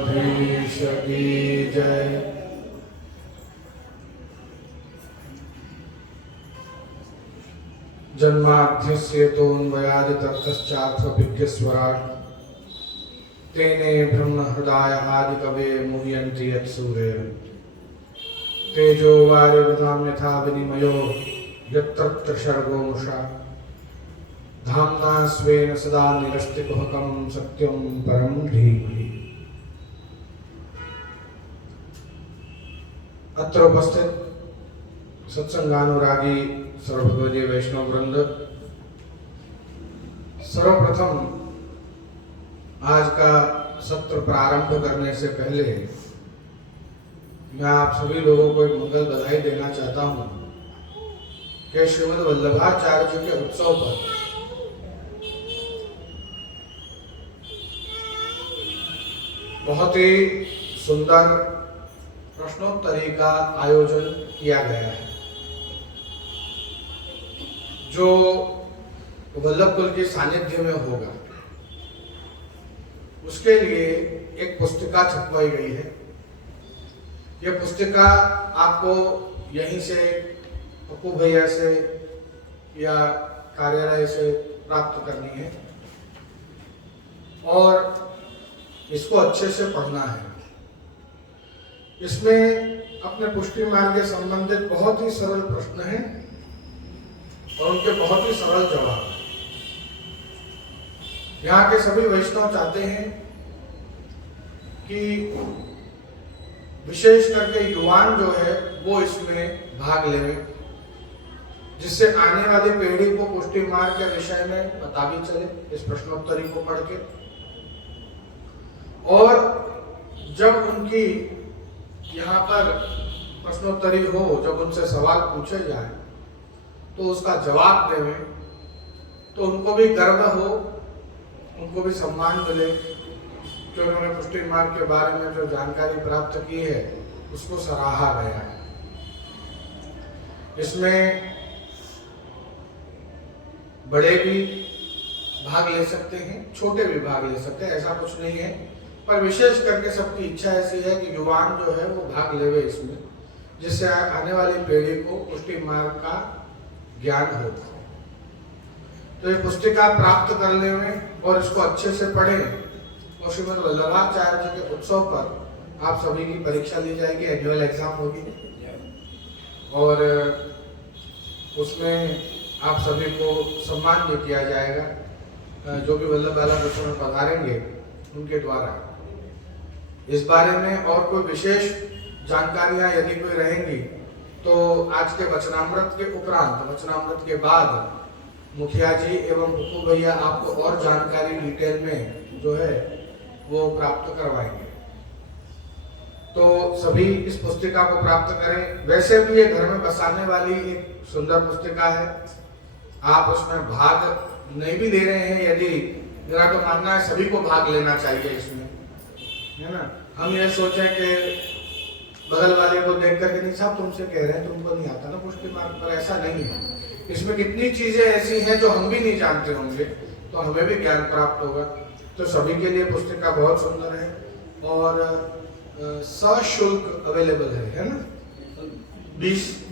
धीश की जय। जन्माद्यस्य तोन्वयादितरतश्चार्थविज्ञस्वराट् तेने ब्रह्म हृदय आदि कवे मुह्यन्ति यत्सूरयः। तेजो वारिवृधां यथा विनिमयो यत्र त्रिसर्गो मृषा धाम्ना स्वेन सदा निरस्तिकुहकं सत्यं परं धीमहि। अत्र उपस्थित सत्संगानुरागी सर्वभगवदीय वैष्णव वृंद, सर्वप्रथम आज का सत्र प्रारंभ करने से पहले मैं आप सभी लोगों को एक मंगल बधाई देना चाहता हूं कि श्रीमद् वल्लभाचार्य जी के उत्सव पर बहुत ही सुंदर प्रश्नोत्तरी का आयोजन किया गया है। जो वल्लभ कुल के सानिध्य में होगा उसके लिए एक पुस्तिका छपवाई गई है। यह पुस्तिका आपको यहीं से पप्पू भैया से या कार्यालय से प्राप्त करनी है और इसको अच्छे से पढ़ना है। इसमें अपने पुष्टि मार्ग के संबंधित बहुत ही सरल प्रश्न हैं और उनके बहुत ही सरल जवाब हैं। यहाँ के सभी वैष्णव चाहते हैं कि विशेष करके युवान जो है वो इसमें भाग ले, जिससे आने वाली पीढ़ी को पुष्टि मार्ग के विषय में पता भी चले इस प्रश्नोत्तरी को पढ़ के। और जब उनकी यहाँ पर प्रश्नोत्तरी हो, जब उनसे सवाल पूछे जाए तो उसका जवाब दें तो उनको भी गर्व हो, उनको भी सम्मान मिले कि उन्होंने पुष्टि मार्ग के बारे में जो जानकारी प्राप्त की है उसको सराहा गया है। इसमें बड़े भी भाग ले सकते हैं, छोटे भी भाग ले सकते हैं, ऐसा कुछ नहीं है। पर विशेष करके सबकी इच्छा ऐसी है कि युवान जो है वो भाग लेवे इसमें, जिससे आने वाली पीढ़ी को पुष्टि मार्ग का ज्ञान हो। तो ये पुस्तिका प्राप्त कर लेवे और इसको अच्छे से पढ़ें और श्रीमद् वल्लभाचार्य जी के उत्सव पर आप सभी की परीक्षा ली जाएगी, एनुअल एग्जाम होगी और उसमें आप सभी को सम्मान भी किया जाएगा। जो भी वल्लभ बाला कृष्ण में पधारेंगे उनके द्वारा। इस बारे में और कोई विशेष जानकारियां यदि कोई रहेंगी तो आज के वचनामृत के उपरांत, वचनामृत के बाद मुखिया जी एवं पप्पू भैया आपको और जानकारी डिटेल में जो है वो प्राप्त करवाएंगे। तो सभी इस पुस्तिका को प्राप्त करें। वैसे भी ये घर में बसाने वाली एक सुंदर पुस्तिका है। आप उसमें भाग नहीं भी ले रहे हैं, यदि मेरा तो मानना है सभी को भाग लेना चाहिए इसमें, है ना। हम ये सोचें कि बगल वाले को देख करके नहीं साहब तुमसे कह रहे हैं, तुमको नहीं आता ना पुष्टि मार्ग, पर ऐसा नहीं है। इसमें कितनी चीजें ऐसी हैं जो हम भी नहीं जानते होंगे, तो हमें भी ज्ञान प्राप्त होगा। तो सभी के लिए पुस्तिका बहुत सुंदर है और सशुल्क अवेलेबल है ना। 20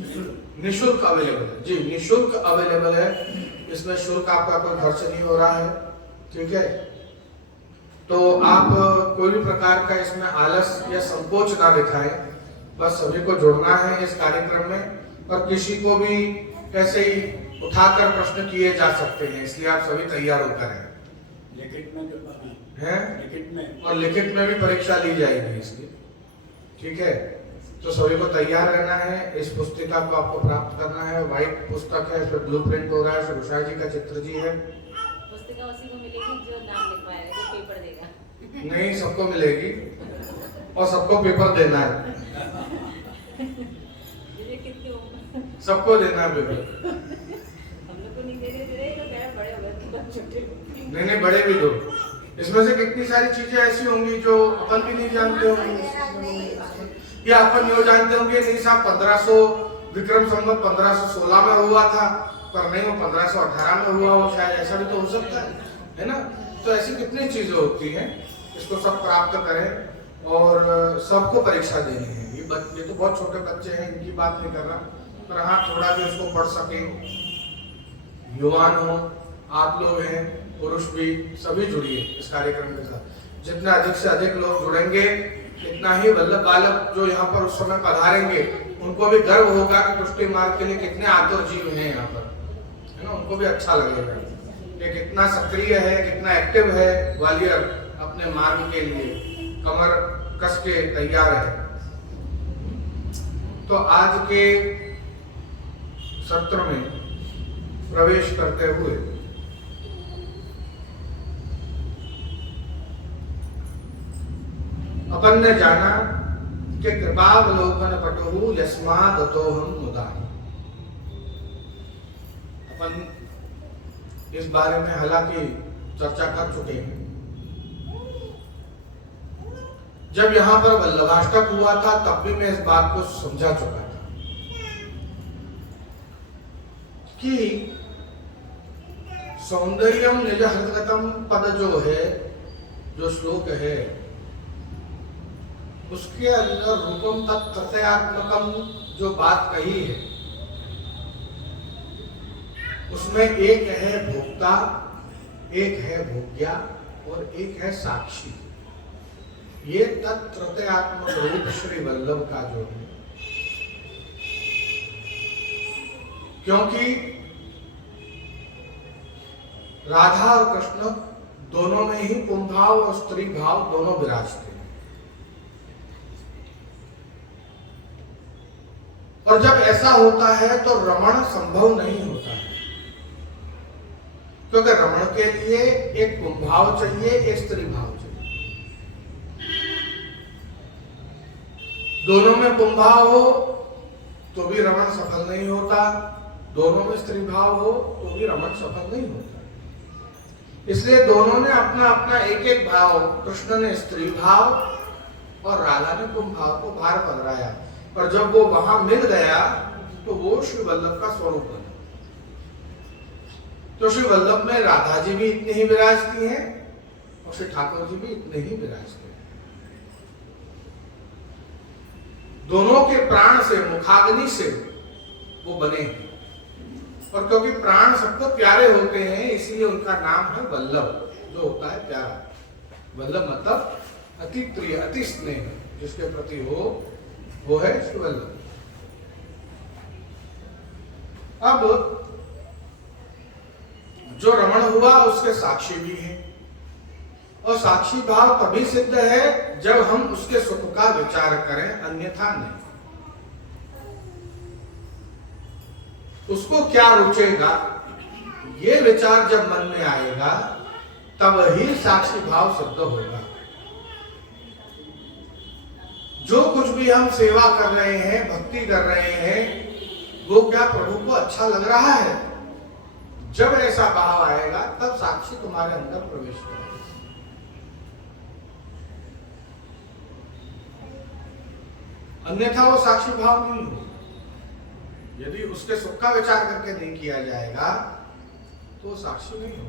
निःशुल्क अवेलेबल है जी, निःशुल्क अवेलेबल है। इसमें शुल्क आपका कोई खर्च नहीं हो रहा है, ठीक है। तो आप कोई भी प्रकार का इसमें आलस या संकोच ना दिखाएं, बस सभी को जुड़ना है इस कार्यक्रम में। पर किसी को भी ऐसे ही उठाकर प्रश्न किए जा सकते हैं, इसलिए आप सभी तैयार होकर हैं। लिखित में है, लिखित में और लिखित में भी परीक्षा ली जाएगी इसकी, ठीक है। तो सभी को तैयार रहना है। इस पुस्तिका को आपको प्राप्त करना है। व्हाइट पुस्तक है, इसमें ब्लू प्रिंट हो रहा है, गुसाई जी का चित्र जी है। पुस्तिका उसी को मिलेगी जो नाम लिखवाएगा, जो पेपर देगा। नहीं, सबको मिलेगी और सबको पेपर देना है। सबको देना है पेपर। हम लोग को नहीं दे रहे, बड़े हो गए, छोटे नहीं, बड़े भी दो। इसमें से कितनी सारी चीजें ऐसी होंगी जो अपन भी नहीं जानते होंगे, या अपन यूँ जानते होंगे नहीं साहब 1500 विक्रम संवत 1516 में हुआ था, पर नहीं वो 1518 में हुआ हो, शायद ऐसा भी तो हो सकता है ना। तो ऐसी कितनी चीजें होती हैं, इसको सब प्राप्त करें और सबको परीक्षा देनी है। ये तो बहुत छोटे बच्चे हैं, इनकी बात नहीं कर रहा, पर हाँ थोड़ा भी उसको पढ़ सके। युवान हो, आप लोग हैं, पुरुष भी, सभी जुड़िए इस कार्यक्रम के साथ। जितना अधिक से अधिक लोग जुड़ेंगे, इतना ही वल्लभ बालक जो यहाँ पर उस समय पधारेंगे उनको भी गर्व होगा कि पुष्टि मार्ग के लिए कितने आतुर जीव हैं यहाँ पर, है ना। उनको भी अच्छा लगेगा कि कितना सक्रिय है, कितना एक्टिव है ग्वालियर अपने मार्ग के लिए, कमर कस के तैयार है। तो आज के सत्र में प्रवेश करते हुए अपन ने जाना कि कृपावलोकन पटुहु यस्मादतोहम मुदाहि। अपन इस बारे में हालांकि चर्चा कर चुके हैं। जब यहां पर वल्लभाष्टक हुआ था तब भी मैं इस बात को समझा चुका था कि सौंदर्यम निज हृदगतम पद जो है, जो श्लोक है, उसके अंदर रूपम तत्प्रत्ययात्मकम जो बात कही है, उसमें एक है भोक्ता, एक है भोग्या और एक है साक्षी। ये तत्प्रत्ययात्मक रूप श्री वल्लभ का जो है, क्योंकि राधा और कृष्ण दोनों में ही पुंभाव और स्त्री भाव दोनों विराजते हैं। और जब ऐसा होता है तो रमण संभव नहीं होता है, क्योंकि रमण के लिए एक पुंभाव चाहिए, एक स्त्री भाव चाहिए। दोनों में पुंभाव हो तो भी रमण सफल नहीं होता, दोनों में स्त्री भाव हो तो भी रमण सफल नहीं होता। इसलिए दोनों ने अपना अपना एक एक भाव, कृष्ण ने स्त्री भाव और राधा ने पुंभाव को बाहर पधराया, पर जब वो वहां मिल गया तो वो श्री वल्लभ का स्वरूप बना। तो श्री वल्लभ में राधा जी भी इतनी ही विराजती हैं और श्री ठाकुर जी भी इतने ही विराजते हैं। दोनों के प्राण से, मुखाग्नि से वो बने हैं, और क्योंकि प्राण सबको प्यारे होते हैं इसलिए उनका नाम है वल्लभ, जो होता है प्यारा। वल्लभ मतलब अति प्रिय, अति स्नेह जिसके प्रति हो, वो है श्री वल्लभ। अब जो रमण हुआ उसके साक्षी भी हैं, और साक्षी भाव तभी सिद्ध है जब हम उसके सुख का विचार करें, अन्यथा नहीं। उसको क्या रुचेगा ये विचार जब मन में आएगा तब ही साक्षी भाव सिद्ध होगा। जो कुछ भी हम सेवा कर रहे हैं, भक्ति कर रहे हैं, वो क्या प्रभु को अच्छा लग रहा है? जब ऐसा भाव आएगा तब साक्षी तुम्हारे अंदर प्रवेश करेगा। अन्यथा वो साक्षी भाव नहीं हो। यदि उसके सुख का विचार करके नहीं किया जाएगा तो वो साक्षी नहीं हो।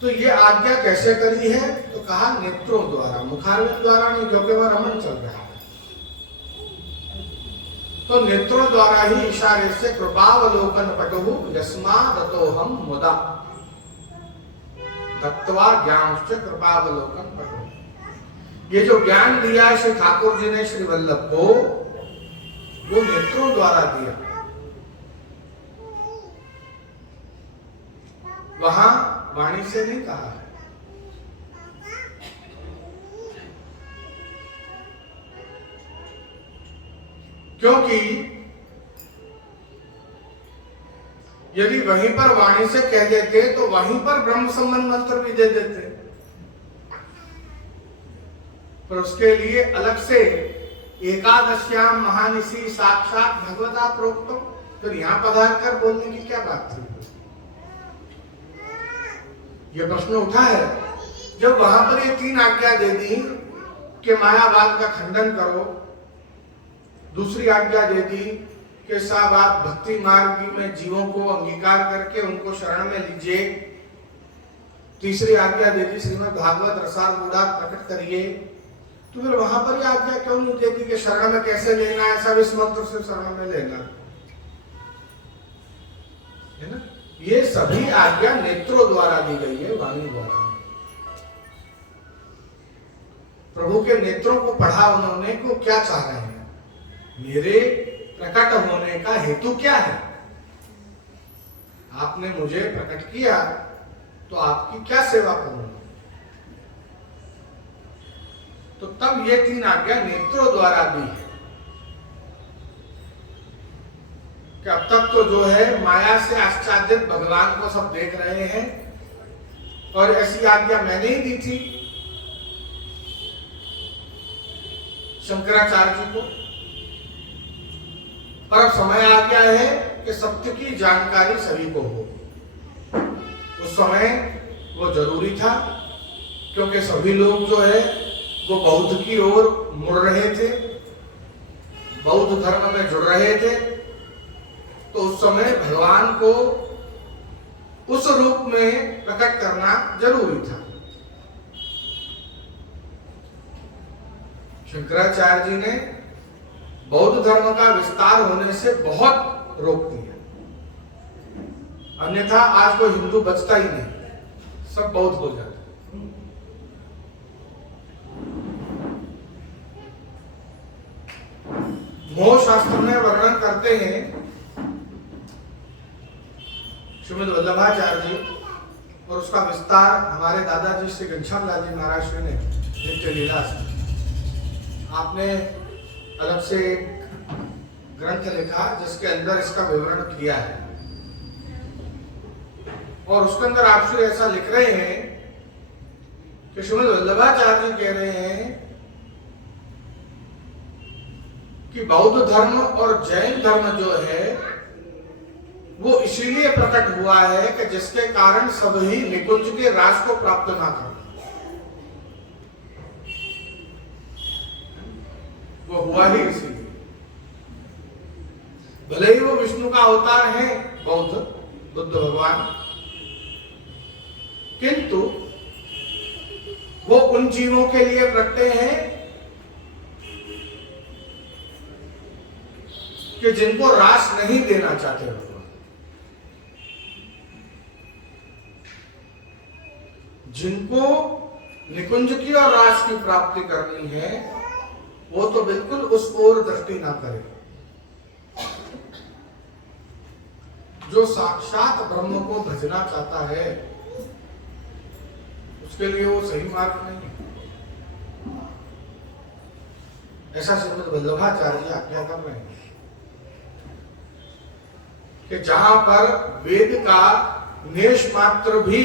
तो ये आज्ञा कैसे करी है? तो कहा नेत्रों द्वारा, मुखारविंद द्वारा नहीं, क्योंकि वह रमन चल रहा है। तो नेत्रों द्वारा ही इशारे से कृपावलोकन पटुहु यस्मादतोहम मुदा दत्त्वा ज्ञानश्च कृपावलोकन पटुहु। ये जो ज्ञान दिया है श्री ठाकुर जी ने श्री वल्लभ को, वो नेत्रों द्वारा दिया। वहां वाणी से नहीं कहा है। क्योंकि यदि वहीं पर वाणी से कह देते तो वहीं पर ब्रह्म संबंध मंत्र भी दे देते, पर उसके लिए अलग से एकादश्याम महानिशी साक्षात भगवता प्रोक्तम, फिर यहां पधार कर बोलने की क्या बात थी? ये प्रश्न उठा है। जब वहां पर ये 3 आज्ञा दे दी कि मायावाद का खंडन करो, दूसरी आज्ञा दे दी कि साहब आप भक्ति मार्ग में जीवों को अंगीकार करके उनको शरण में लीजिए, तीसरी आज्ञा दे दी श्रीमद् भागवत रसारूढ़ा प्रकट करिए, तो फिर वहां पर ही आज्ञा क्यों नहीं देती कि शरण में कैसे लेना है, सब इस मंत्र से शरण में लेना है ना। ये सभी आज्ञा नेत्रों द्वारा दी गई है, वाणी द्वारा। प्रभु के नेत्रों को पढ़ा उन्होंने, को क्या चाह रहे हैं, मेरे प्रकट होने का हेतु क्या है, आपने मुझे प्रकट किया तो आपकी क्या सेवा करूं। तो तब ये 3 आज्ञा नेत्रों द्वारा दी है कि अब तक तो जो है माया से आच्छादित भगवान को सब देख रहे हैं, और ऐसी आज्ञा मैंने ही दी थी शंकराचार्य जी को। पर अब समय आ गया है कि सत्य की जानकारी सभी को हो। उस समय वो जरूरी था, क्योंकि सभी लोग जो है वो बौद्ध की ओर मुड़ रहे थे, बौद्ध धर्म में जुड़ रहे थे। तो उस समय भगवान को उस रूप में प्रकट करना जरूरी था। शंकराचार्य जी ने बौद्ध धर्म का विस्तार होने से बहुत रोक दिया, अन्यथा आज कोई हिंदू बचता ही नहीं, सब बौद्ध हो जाते। मोह शास्त्र में वर्णन करते हैं श्रीमद् वल्लभाचार्य जी, और उसका विस्तार हमारे दादाजी श्री घनश्याम लाल जी महाराज श्री ने नित्य लीला से। आपने अलग से एक ग्रंथ लिखा जिसके अंदर इसका विवरण किया है, और उसके अंदर आप श्री ऐसा लिख रहे हैं कि श्रीमद् वल्लभाचार्य जी कह रहे हैं कि बौद्ध धर्म और जैन धर्म जो है वो इसीलिए प्रकट हुआ है कि जिसके कारण सभी निकुंज के राज को प्राप्त ना कर, वो हुआ ही इसीलिए। भले ही वो विष्णु का अवतार है बौद्ध बुद्ध भगवान, किंतु वो उन जीवों के लिए प्रकटे हैं कि जिनको रास नहीं देना चाहते भगवान। जिनको निकुंज की और रास की प्राप्ति करनी है वो तो बिल्कुल उस ओर दृष्टि ना करे। जो साक्षात ब्रह्म को भजना चाहता है उसके लिए वो सही मार्ग नहीं है। ऐसा श्रीमद् वल्लभाचार्य जी आज्ञा कर रहे हैं कि जहां पर वेद का नेश मात्र भी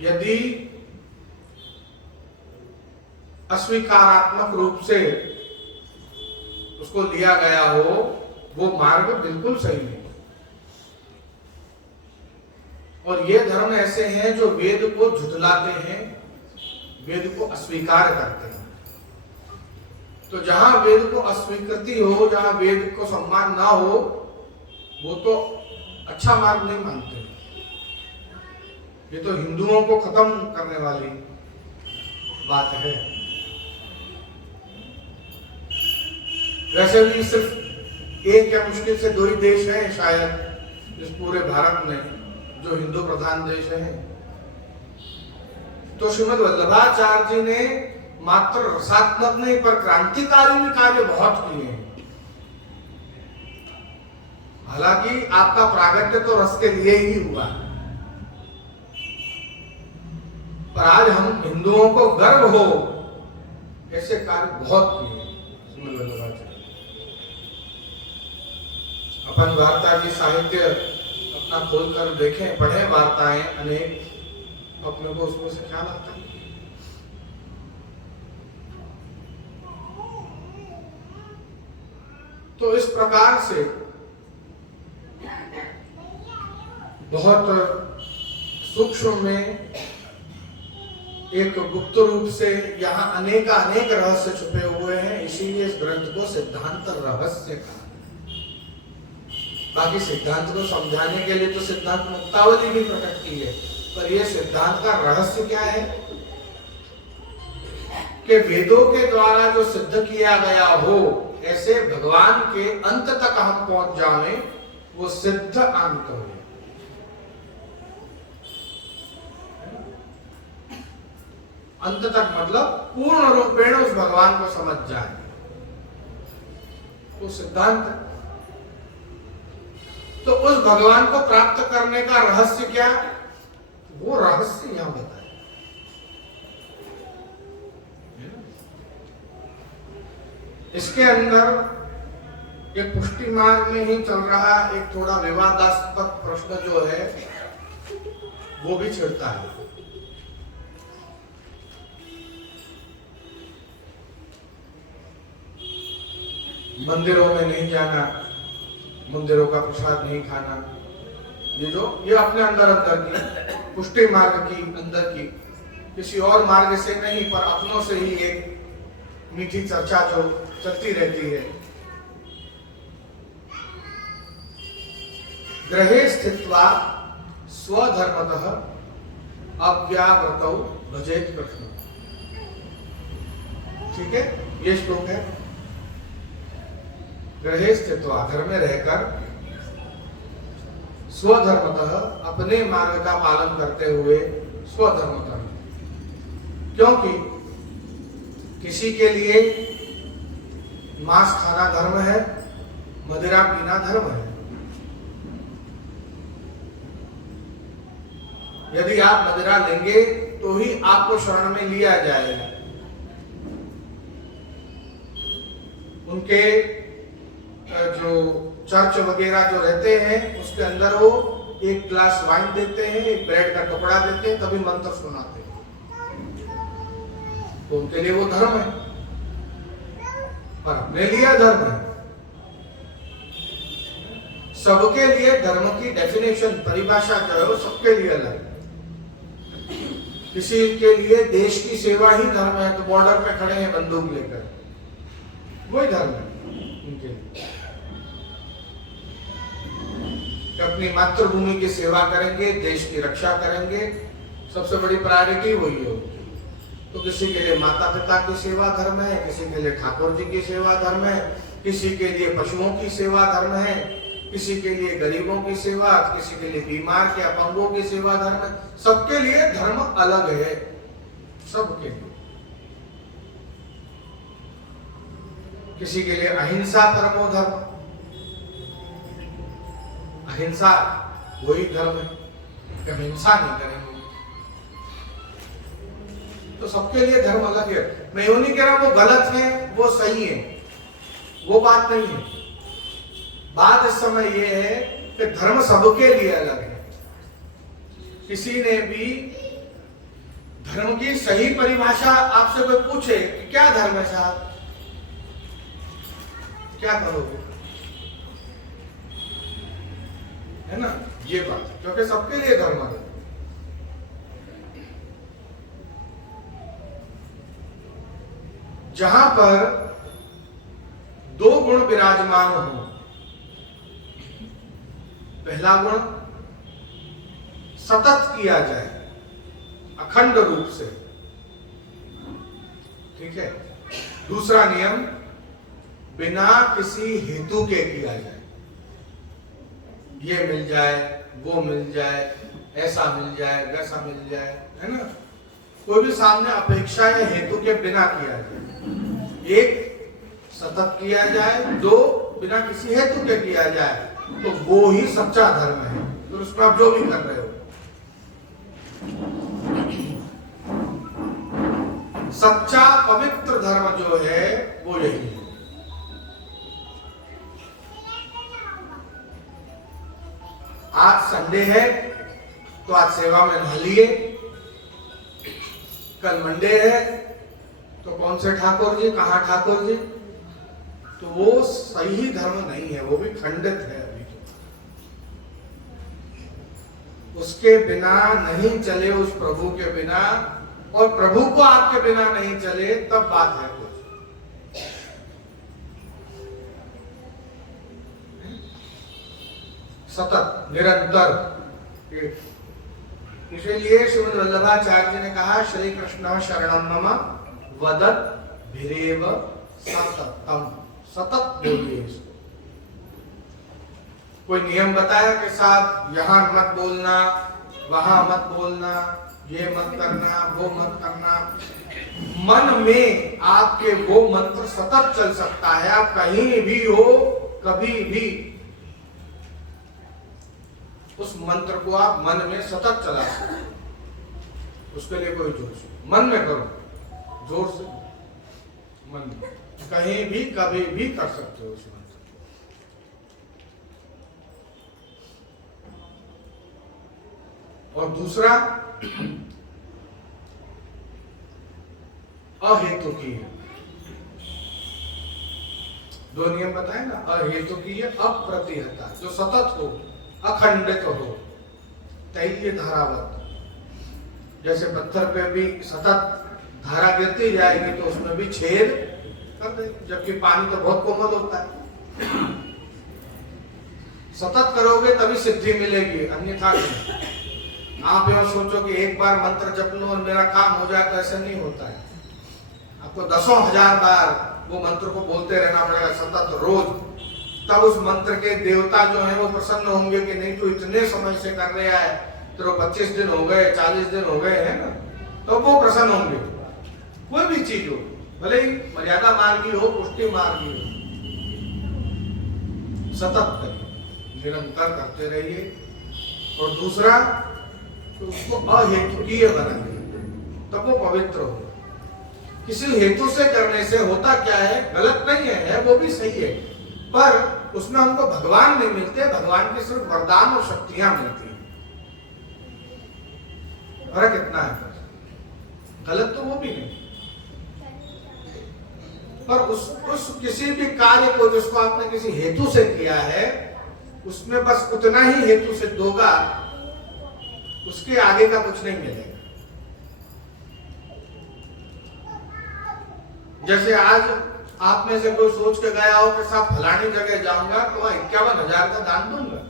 यदि अस्वीकारात्मक रूप से उसको लिया गया हो, वो मार्ग बिल्कुल सही नहीं। और ये धर्म ऐसे हैं जो वेद को झुठलाते हैं, वेद को अस्वीकार करते हैं। तो जहां वेद को अस्वीकृति हो, जहां वेद को सम्मान ना हो, वो तो अच्छा मार्ग नहीं मानते। ये तो हिंदुओं को खत्म करने वाली बात है। वैसे भी सिर्फ एक या मुश्किल से 2 ही देश हैं शायद इस पूरे भारत में जो हिंदू प्रधान देश है। तो श्रीमद् वल्लभाचार्य जी ने मात्र रसात्मक नहीं पर क्रांतिकारी भी कार्य बहुत किए हैं। हालांकि आपका प्रागट्य तो रस के लिए ही हुआ, पर आज हम हिंदुओं को गर्व हो ऐसे कार्य बहुत किए श्रीमद् वल्लभाचार्य। अपन वार्ता साहित्य अपना खोल कर देखें, पढ़ें वार्ताएं अनेक, अपने को उसमें से ख्याल आता है। तो इस प्रकार से बहुत सूक्ष्म में एक गुप्त रूप से यहाँ अनेक रहस्य छुपे हुए हैं। इसीलिए इस ग्रंथ को सिद्धांत रहस्य कहा। बाकी सिद्धांत को समझाने के लिए तो सिद्धांत मुक्तावली भी प्रकट की है, पर यह सिद्धांत का रहस्य क्या है कि वेदों के द्वारा जो सिद्ध किया गया हो, ऐसे भगवान के अंत तक हम पहुंच जाएं, वो सिद्ध अंत हो। अंत तक मतलब पूर्ण रूपेण उस भगवान को समझ जाए, तो सिद्धांत। तो उस भगवान को प्राप्त करने का रहस्य क्या, वो रहस्य यहां बताया। इसके अंदर एक पुष्टि मार्ग में ही चल रहा एक थोड़ा विवादास्पद प्रश्न जो है वो भी छिड़ता है। मंदिरों में नहीं जाना, मंदिरों का प्रसाद नहीं खाना, ये अपने अंदर की पुष्टि मार्ग की अंदर की, किसी और मार्ग से नहीं पर अपनों से ही एक मीठी चर्चा जो चलती रहती है। ग्रहे स्थित्वा स्वधर्मतः अव्यावृतौ भजेत कृष्ण। ठीक है, ये श्लोक है। ग्रहे स्थित्वा, घर में रहकर, स्वधर्मतः, अपने मार्ग का पालन करते हुए, स्वधर्मतः, क्योंकि किसी के लिए मांस खाना धर्म है, मदिरा पीना धर्म है। यदि आप मदिरा लेंगे तो ही आपको शरण में लिया जाएगा। उनके जो चर्च वगैरह जो रहते हैं उसके अंदर वो एक ग्लास वाइन देते हैं, एक ब्रेड का टुकड़ा देते हैं, तभी मंत्र सुनाते हैं। तो उनके लिए वो धर्म है, पर अपने लिए धर्म है। सबके लिए धर्म की डेफिनेशन, परिभाषा जो है वो सबके लिए अलग है। किसी के लिए देश की सेवा ही धर्म है, तो बॉर्डर पे खड़े हैं बंदूक लेकर, वही धर्म है उनके लिए। अपनी मातृभूमि की सेवा करेंगे, देश की रक्षा करेंगे, सबसे बड़ी प्रायोरिटी वही है। तो किसी के लिए माता पिता की सेवा धर्म है, किसी के लिए ठाकुर जी की सेवा धर्म है, किसी के लिए पशुओं की सेवा धर्म है, किसी के लिए गरीबों की सेवा, किसी के लिए बीमार के अपंगों की सेवा धर्म है। सबके लिए धर्म अलग है, सबके लिए। किसी के लिए अहिंसा परमो धर्म, अहिंसा वही धर्म है कि हम हिंसा नहीं करेंगे। तो सबके लिए धर्म अलग है। मैं यूं नहीं कह रहा वो गलत है, वो सही है, वो बात नहीं है। बात इस समय ये है कि धर्म सबके लिए अलग है। किसी ने भी धर्म की सही परिभाषा आपसे कोई पूछे कि क्या धर्म है साहब, क्या करोगे? है ना, ये बात, क्योंकि सबके लिए धर्म है। जहां पर दो गुण विराजमान हो, पहला गुण सतत किया जाए, अखंड रूप से, ठीक है। दूसरा नियम, बिना किसी हेतु के किया जाए। ये मिल जाए, वो मिल जाए, ऐसा मिल जाए, वैसा मिल जाए, है ना। कोई भी सामने अपेक्षा या हेतु के बिना किया जाए। एक, सतत किया जाए। दो, बिना किसी हेतु के किया जाए, तो वो ही सच्चा धर्म है। तो उसमें आप जो भी कर रहे हो, सच्चा पवित्र धर्म जो है वो यही है। आज संडे है तो आज सेवा में नहा लिए, कल मंडे है तो कौन से ठाकुर जी, कहाँ ठाकुर जी, तो वो सही धर्म नहीं है, वो भी खंडित है। अभी तो उसके बिना नहीं चले, उस प्रभु के बिना, और प्रभु को आपके बिना नहीं चले, तब बात है कुछ। सतत, निरंतर, इसलिए श्रीमद् वल्लभाचार्य जी ने कहा श्री कृष्ण शरणम मम वदत भिरेव सततम, सतत बोलिए इसको। कोई नियम बताया कि साहब यहाँ मत बोलना, वहां मत बोलना, ये मत करना, वो मत करना। मन में आपके वो मंत्र सतत चल सकता है, आप कहीं भी हो, कभी भी उस मंत्र को आप मन में सतत चला सकते। उसके लिए कोई जोश मन में करो, जोर से मन में, कहीं भी कभी भी कर सकते हो उस मंत्र। और दूसरा अहेतुकीय, दो नियम बताए ना, अहेतुकीय अप्रतिहता, जो सतत हो, अखंडित हो, तैलीय धारावत। जैसे पत्थर पे भी सतत धारा गिरती जाएगी तो उसमें भी छेद कर देगी, जबकि पानी तो बहुत कोमल होता है। सतत करोगे तभी सिद्धि मिलेगी, अन्यथा नहीं। आप यह सोचो कि एक बार मंत्र जप लो और मेरा काम हो जाए, तो ऐसा नहीं होता है। आपको दसों हजार बार वो मंत्र को बोलते रहना पड़ेगा सतत, रोज। तब उस मंत्र के देवता जो हैं वो प्रसन्न होंगे कि नहीं, तो इतने समय से कर रहा है, तो 25 दिन हो गए, 40 दिन हो गए हैं ना, तो वो प्रसन्न होंगे। कोई भी चीज हो, भले ही मर्यादा मार्गी हो, पुष्टि मार्गी हो, सतत करिए, निरंतर करते रहिए। और दूसरा तो उसको अहेतुकीय बनाइए, तब वो पवित्र हो। किसी हेतु से करने से होता क्या है, गलत नहीं है, वो भी सही है, पर उसमें हमको भगवान नहीं मिलते, भगवान की सिर्फ वरदान और शक्तियां मिलती हैं। फर्क इतना है, गलत तो वो भी नहीं। पर उस किसी भी कार्य को जिसको आपने किसी हेतु से किया है, उसमें बस उतना ही हेतु से दोगा, उसके आगे का कुछ नहीं मिलेगा। जैसे आज आप में से कोई सोच के गया हो कि साहब फलानी जगह जाऊंगा तो वहां 51,000 का दान दूंगा,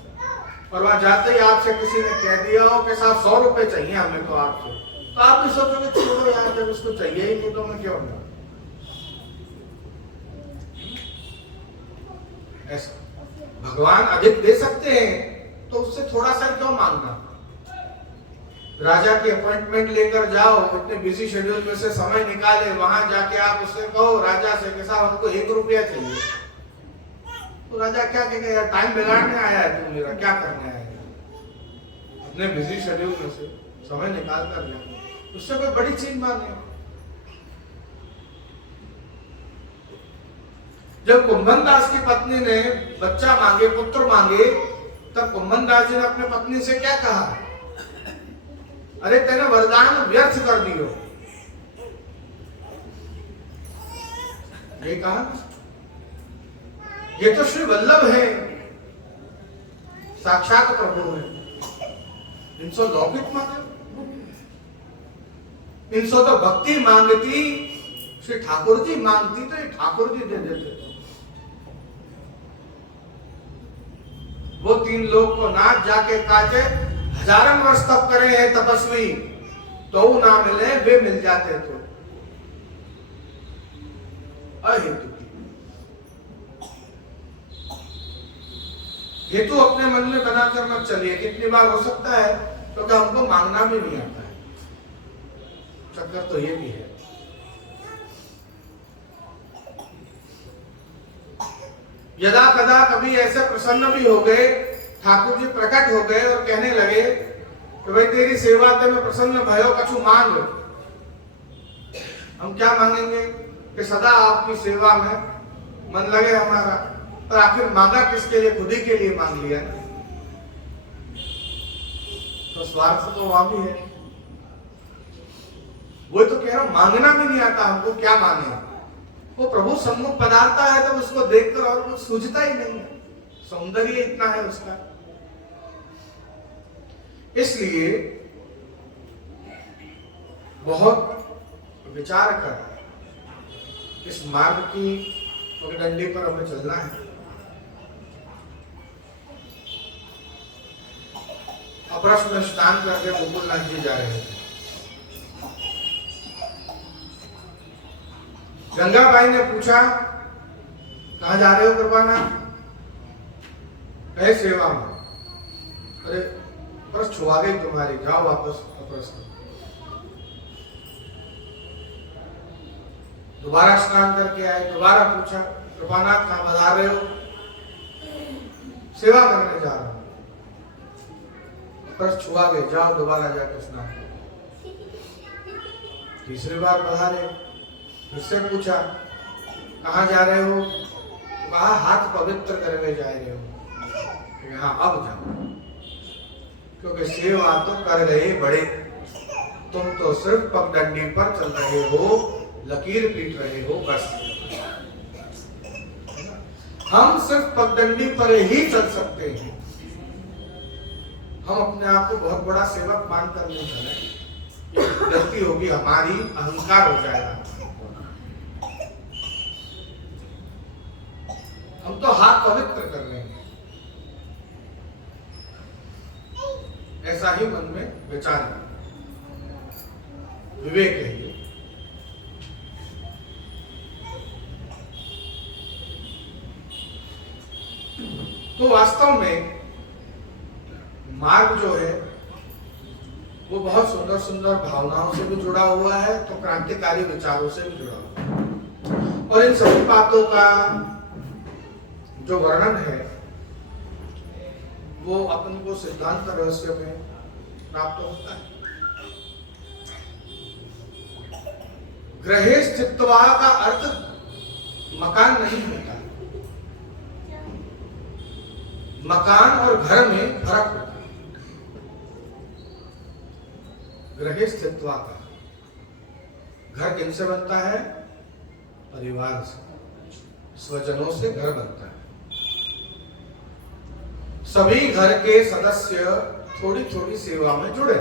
और वहां जाते ही आपसे किसी ने कह दिया हो कि साहब 100 रुपए चाहिए हमें तो आपसे, तो आप भी सोचोगे छोड़ो यार, जब इसको चाहिए ही नहीं तो मैं क्यों दूंगा। ऐसा भगवान अधिक दे सकते हैं तो उससे थोड़ा सा क्यों मांगना। राजा की अपॉइंटमेंट लेकर जाओ, इतने बिजी शेड्यूल में से समय निकाले, वहां जाके आप उससे कहो राजा से कि साहब हमको 1 रुपया चाहिए, तो राजा क्या कहेगा, यार टाइम बिगाड़ने आया है तू मेरा, क्या करने आया है। अपने बिजी शेड्यूल में से समय निकाल कर ले, उससे कोई बड़ी चीज मांगे। जब कुंभन दास की पत्नी ने बच्चा मांगे, पुत्र मांगे, तब कुंभन दास जी ने अपने पत्नी से क्या कहा, अरे तेने वरदान व्यर्थ कर दियो, ये कहा। ये तो श्री वल्लभ है, साक्षात प्रभु है, इनसे लौकिक मांगे, इनसे तो भक्ति मांगती श्री ठाकुर जी मांगती तो ये ठाकुर जी दे देते। वो 3 लोग को नाच जाके काजे, हजारों वर्ष तप करे हैं तपस्वी, तो ना मिले, वे मिल जाते तो अहेतु की। हेतु अपने मन में बनाकर मत चलिए। कितनी बार हो सकता है क्योंकि हमको मांगना भी नहीं आता है, चक्कर तो ये भी है। यदा कदा कभी ऐसे प्रसन्न भी हो गए, ठाकुर जी प्रकट हो गए और कहने लगे कि भाई तेरी सेवा ते में प्रसन्न भयो, कछु मांग। हम क्या मांगेंगे कि सदा आपकी सेवा में मन लगे हमारा, पर आखिर मांगा किसके लिए, खुद ही के लिए मांग लिया ना, तो स्वार्थ तो वहां भी है। वो तो कह रहा हूं, मांगना भी नहीं आता हमको, क्या मांगे। वो प्रभु सम्मुख पधारता है तो उसको देखकर और कुछ सूझता ही नहीं है, सौंदर्य इतना है उसका। इसलिए बहुत विचार कर इस मार्ग की पगडंडी पर हमें चलना है। अपरस में स्नान करके गोकुलनाथ जी जा रहे थे। गंगाबाई ने पूछा, कहाँ जा रहे हो कृपानाथ? कहे सेवा में। अरे अपरस छुआ गई तुम्हारी, जाओ वापस अपरस करो। दोबारा स्नान करके आए, दोबारा पूछा, कृपानाथ कहाँ बजा रहे हो? सेवा करने जा रहा हूं। अपरस छुआ गए, जाओ दोबारा जाकर स्नान करो। तीसरी बार बहारे, फिर से पूछा, कहाँ जा रहे हो? कहा हाथ पवित्र करने जा रहे हो। हाँ अब जाओ, क्योंकि सेवा तो कर रहे बड़े, तुम तो सिर्फ पगडंडी पर चल रहे हो, लकीर पीट रहे हो बस। हम सिर्फ पगडंडी पर ही चल सकते हैं। हम अपने आप को बहुत बड़ा सेवक मानकर नहीं चले, गलती होगी हमारी, अहंकार हो जाएगा। हम तो हाथ पवित्र कर रहे हैं, ऐसा ही मन में विचार विवेक है ये। तो वास्तव में मार्ग जो है वो बहुत सुंदर सुंदर भावनाओं से भी जुड़ा हुआ है, तो क्रांतिकारी विचारों से भी जुड़ा हुआ है। और इन सभी बातों का जो वर्णन है वो अपन को सिद्धांत रहस्य में प्राप्त होता है। गृहे स्थित्वा का अर्थ मकान नहीं होता, मकान और घर में फर्क होता है। गृहे स्थित्वा का घर किनसे बनता है? परिवार से, स्वजनों से घर बनता है। सभी घर के सदस्य थोड़ी थोड़ी सेवा में जुड़े।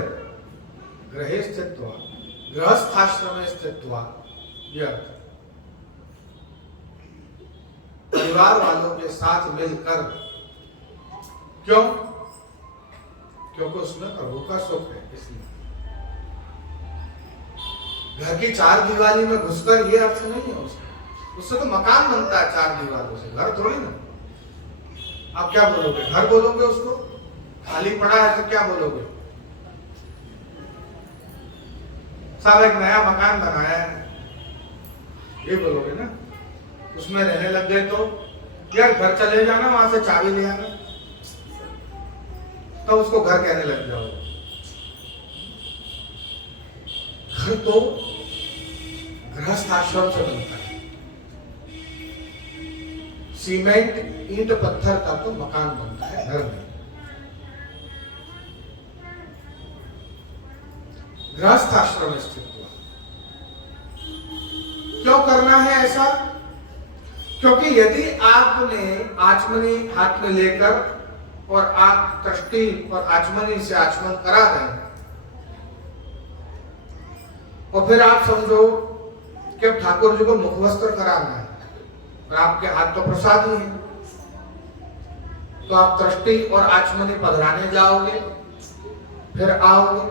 गृहे स्थित्वा, गृहस्थाश्रम स्थित्वा, यह अर्थ। परिवार वालों के साथ मिलकर, क्यों? क्योंकि उसमें प्रभु का सुख है, इसलिए। घर की चार दीवारी में घुसकर ये अर्थ नहीं है उसका। उससे तो मकान बनता है चार दीवारों से, घर थोड़ी ना। आप क्या बोलोगे? घर बोलोगे उसको? खाली पड़ा है तो क्या बोलोगे? साहब एक नया मकान बनाया है, ये बोलोगे ना। उसमें रहने लग गए तो यार घर चले जाना, वहां से चाबी ले आना, तो उसको घर कहने लग जाओ। घर तो गृहस्थ आश्रम से बनता है। सीमेंट ईंट पत्थर का तो मकान बनता है घर में। गृहस्थ आश्रम स्थित हुआ। क्यों करना है ऐसा? क्योंकि यदि आपने आचमनी हाथ में लेकर और आप तृष्टि और आचमनी से आचमन करा दें और फिर आप समझो कि अब ठाकुर जी को मुखवस्त्र कराना है और आपके हाथ तो प्रसाद ही है, तो आप तृष्टि और आचमनी पधराने जाओगे, फिर आओगे,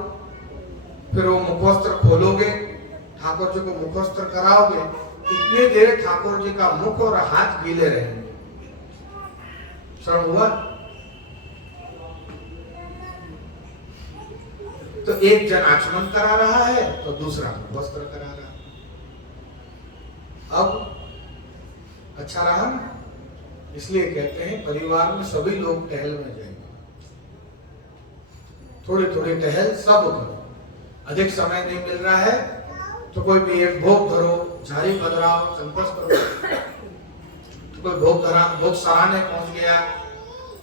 फिर वो मुखवस्त्र खोलोगे, ठाकुर जी को मुखवस्त्र कराओगे। इतने देर ठाकुर जी का मुख और हाथ गीले रहेंगे। श्रवण हुआ? तो एक जन आचमन करा रहा है तो दूसरा मुखवस्त्र करा रहा है। अब अच्छा रहा ना? इसलिए कहते हैं परिवार में सभी लोग टहल में जाएंगे। थोड़ी थोड़ी टहल सब करो। अधिक समय नहीं मिल रहा है तो कोई भी एक भोग धरो, झाड़ी बदराओ, संपर्क करो। तो कोई भोग सराहने पहुंच गया,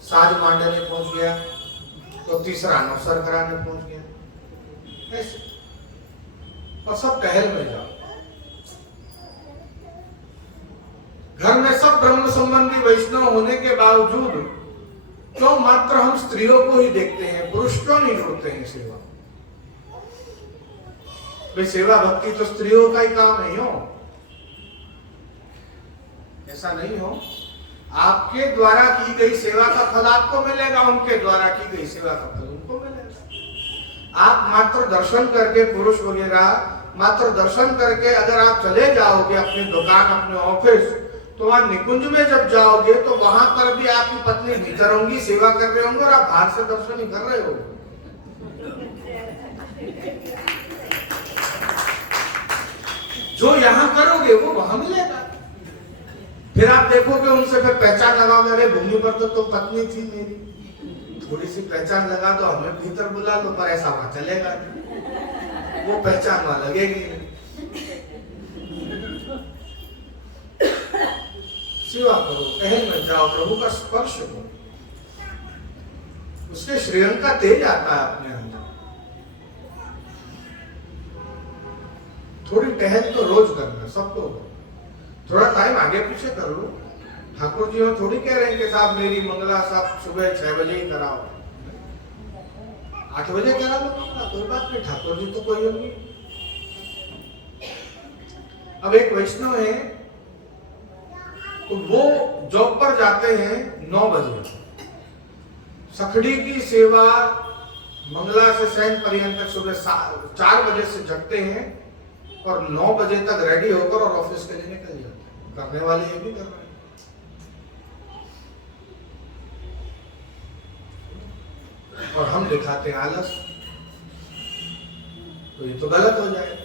साज मांडने पहुंच गया, तो तीसरा नवसर कराने पहुंच गया, ऐसे। और सब टहल में जाओ। घर में सब ब्रह्म संबंधी वैष्णव होने के बावजूद क्यों मात्र हम स्त्रियों को ही देखते हैं, पुरुष क्यों नहीं जुड़ते हैं सेवा? भाई सेवा भक्ति तो स्त्रियों का ही काम नहीं हो, ऐसा नहीं हो। आपके द्वारा की गई सेवा का फल आपको मिलेगा, उनके द्वारा की गई सेवा का फल उनको मिलेगा। आप मात्र दर्शन करके, पुरुष वगैरह मात्र दर्शन करके अगर आप चले जाओगे अपनी दुकान, अपने ऑफिस, तो वहां निकुंज में जब जाओगे तो वहां पर भी आपकी पत्नी भीतर होंगी, सेवा कर रहे होंगे और आप बाहर से दर्शन ही कर रहे हो। जो यहां करोगे वो वहां मिलेगा। फिर आप देखोगे उनसे, फिर पहचान लगाओगे, अरे भूमि पर तो पत्नी थी मेरी, थोड़ी सी पहचान लगा दो, हमें भीतर बुला लो, पर ऐसा वहां चलेगा नहीं, वो पहचान वहां लगेगी नहीं। सेवा करो, टहल में जाओ, प्रभु का स्पर्श करो, उसके श्रेयन का तेज आता है अपने अंदर। थोड़ी टहल तो रोज करना सबको, थोड़ा टाइम आगे पीछे कर लो। ठाकुर जी हम थोड़ी कह रहे हैं कि साहब मेरी मंगला साहब सुबह 6 बजे ही कराओ, 8 बजे करा लो मंगला, कोई बात नहीं, ठाकुर जी तो कोई होंगी। अब एक वैष्णव है तो वो जॉब पर जाते हैं 9 बजे, सखड़ी की सेवा मंगला से सैन पर्यंत सुबह 4 बजे से जगते हैं और 9 बजे तक रेडी होकर और ऑफिस के लिए निकल जाते हैं। करने वाले ये भी कर रहे हैं। और हम दिखाते हैं आलस, तो ये तो गलत हो जाए।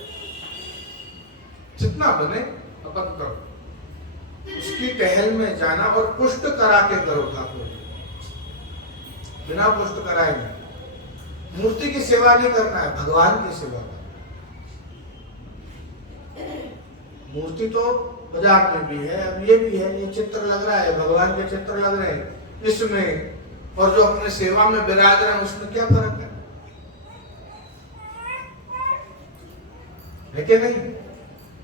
जितना बने अपन करो, उसकी टहल में जाना और पुष्ट करा के करो ठाकुर, बिना पुष्ट कराए नहीं। मूर्ति की सेवा नहीं करना है, भगवान की सेवा करना। मूर्ति तो बाजार में भी है, अब ये भी है, ये चित्र लग रहा है, भगवान के चित्र लग रहे हैं इसमें, और जो अपने सेवा में विराज रहे हैं उसमें क्या फर्क है कि नहीं?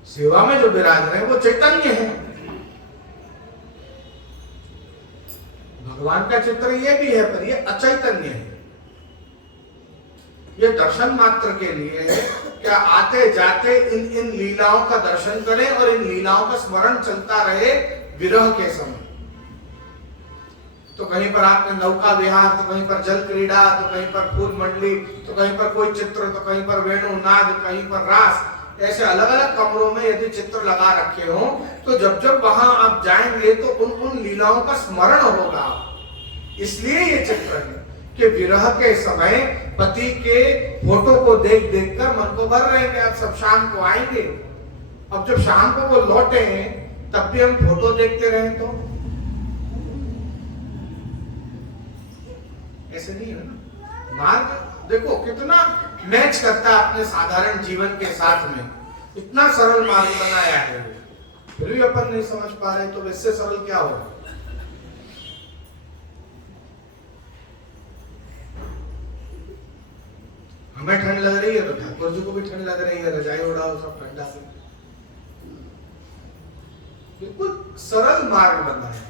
सेवा में जो विराज रहे हैं वो चैतन्य है। भगवान का चित्र ये भी है पर ये अचैतन्य है। ये दर्शन मात्र के लिए है, क्या आते जाते इन लीलाओं का दर्शन करें और इन लीलाओं का स्मरण चलता रहे विरह के समय। तो कहीं पर आपने नौका विहार, तो कहीं पर जल क्रीड़ा, तो कहीं पर फूल मंडली, तो कहीं पर कोई चित्र, तो कहीं पर वेणुनाद, कहीं पर रास, ऐसे अलग अलग कमरों में यदि चित्र लगा रखे हो तो जब जब वहां आप जाएंगे तो उन लीलाओं का स्मरण होगा। इसलिए ये चित्र है कि विरह के समय पति के फोटो को देख देख कर मन को भर रहे हैं। अब सब शाम को आएंगे, अब जब शाम को वो लौटे हैं तब भी हम फोटो देखते रहे तो ऐसे नहीं है ना। मार्ग देखो कितना मैच करता है अपने साधारण जीवन के साथ में, इतना सरल मार्ग बनाया है, फिर भी अपन नहीं समझ पा रहे, तो इससे सरल क्या होगा? हमें ठंड लग रही है तो ठाकुर जी को भी ठंड लग रही है, रजाई उड़ाओ सब ठंडा से। बिल्कुल सरल मार्ग बना है।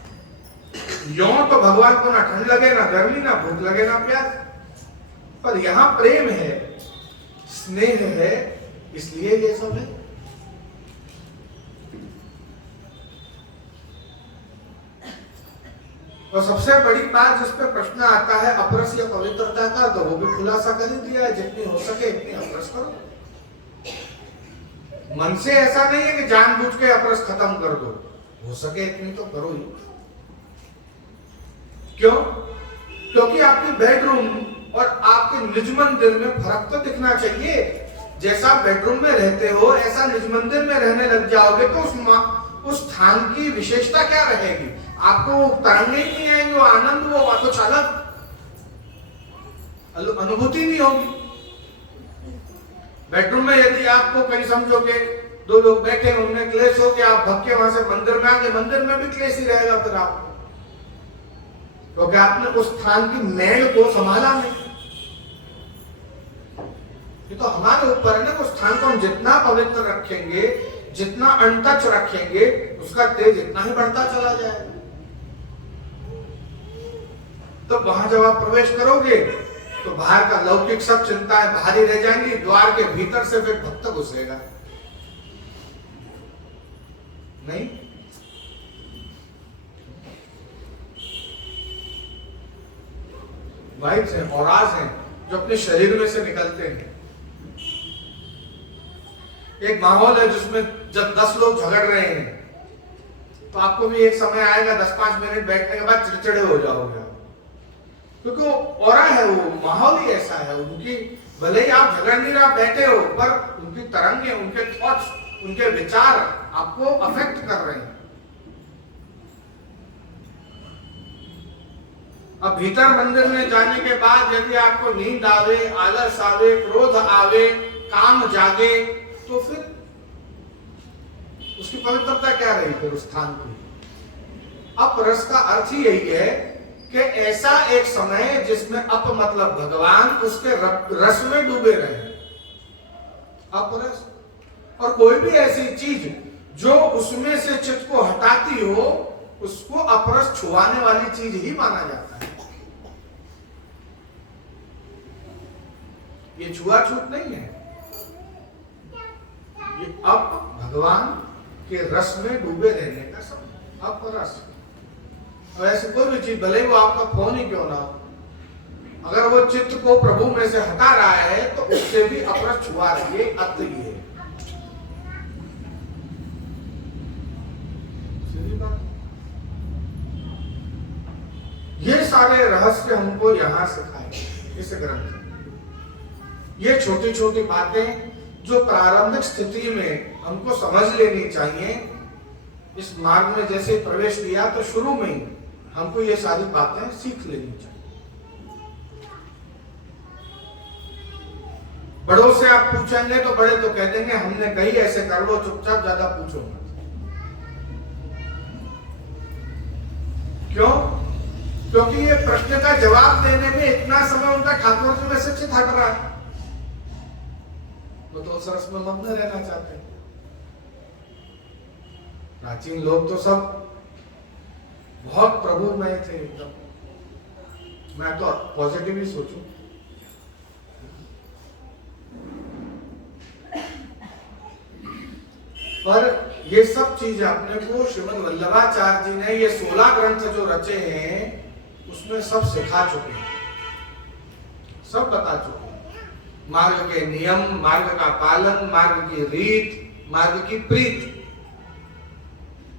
यों तो भगवान को ना ठंड लगे, ना गर्मी, ना भूख लगे, ना प्यास, पर यहां प्रेम है, स्नेह है, इसलिए ये सब है। और सबसे बड़ी बात जिस पे प्रश्न आता है अपरस या पवित्रता का, तो वो भी खुलासा कर ही दिया है, जितनी हो सके इतनी अपरस करो। मन से ऐसा नहीं है कि जानबूझ के अपरस खत्म कर दो, हो सके इतनी तो करो ही। क्यों? क्योंकि आपके बेडरूम और आपके निज मंदिर में फर्क तो दिखना चाहिए। जैसा बेडरूम में रहते हो ऐसा निज मंदिर में रहने लग जाओगे तो उस स्थान की विशेषता क्या रहेगी? आपको तरंगे ही नहीं आएंगे, वो आनंद, वो कुछ अलग अनुभूति नहीं होगी। बेडरूम में यदि आपको कहीं समझो कि 2 लोग बैठे, उनमें क्लेश हो गया, आप भग के वहां से मंदिर में आगे, मंदिर में भी क्लेश ही रहेगा फिर आप, क्योंकि आपने उस स्थान की मैल को संभाला नहीं। ये तो हमारे ऊपर है ना, उस स्थान को हम जितना पवित्र रखेंगे, जितना अनटच रखेंगे, उसका तेज इतना ही बढ़ता चला जाएगा। तो वहां जब आप प्रवेश करोगे तो बाहर का लौकिक सब चिंताएं बाहर ही रह जाएंगी, द्वार के भीतर से फिर भक्त घुसेगा नहीं। वाइब्स हैं, ऑरास हैं, जो अपने शरीर में से निकलते हैं। एक माहौल है जिसमें जब 10 लोग झगड़ रहे हैं तो आपको भी एक समय आएगा 10-5 मिनट बैठने के बाद चिड़चिड़े हो जाओगे, क्योंकि वो ऑरा है, वो माहौल ही ऐसा है। उनकी भले ही आप झगड़ नहीं रहा बैठे हो, पर उनकी तरंगे, उनके थॉट्स, उनके विचार आपको अफेक्ट कर रहे हैं। अब भीतर मंदिर में जाने के बाद यदि आपको नींद आवे, आलस आवे, क्रोध आवे, काम जागे, तो फिर उसकी पवित्रता क्या रही फिर उस स्थान की? अपरस का अर्थ ही यही है कि ऐसा एक समय जिसमें अप मतलब भगवान उसके रस में डूबे रहे। अपरस, और कोई भी ऐसी चीज जो उसमें से चित्त को हटाती हो उसको अपरस छुआने वाली चीज ही माना जाता है। ये छुआछूत नहीं है, ये अब भगवान के रस में डूबे रहने का समय, अपरस। और ऐसी कोई भी चीज, भले वो आपका फोन ही क्यों ना हो, अगर वो चित्त को प्रभु में से हटा रहा है तो उससे भी अपरस छुआ रही है, अर्थ ये है। ये सारे रहस्य हमको यहां सिखाए इस ग्रंथ में। ये छोटी छोटी बातें जो प्रारंभिक स्थिति में हमको समझ लेनी चाहिए। इस मार्ग में जैसे प्रवेश किया तो शुरू में ही हमको ये सारी बातें सीख लेनी चाहिए। बड़ों से आप पूछेंगे तो बड़े तो कह देंगे हमने कही ऐसे कर लो, चुपचाप, ज्यादा पूछो मत। क्यों? क्योंकि ये प्रश्न का जवाब देने में इतना समय उनका ठाकुर जी में से चित हट रहा है। वो तो उस रस में मग्न रहना चाहते हैं। प्राचीन लोग तो सब बहुत प्रभुमय थे एकदम। मैं तो पॉजिटिव ही सोचूं। पर ये सब चीज अपने को श्रीमद् वल्लभाचार्य जी ने ये 16 ग्रंथ जो रचे हैं उसमें सब सिखा चुके हैं, सब बता चुके हैं। मार्ग के नियम, मार्ग का पालन, मार्ग की रीत, मार्ग की प्रीत,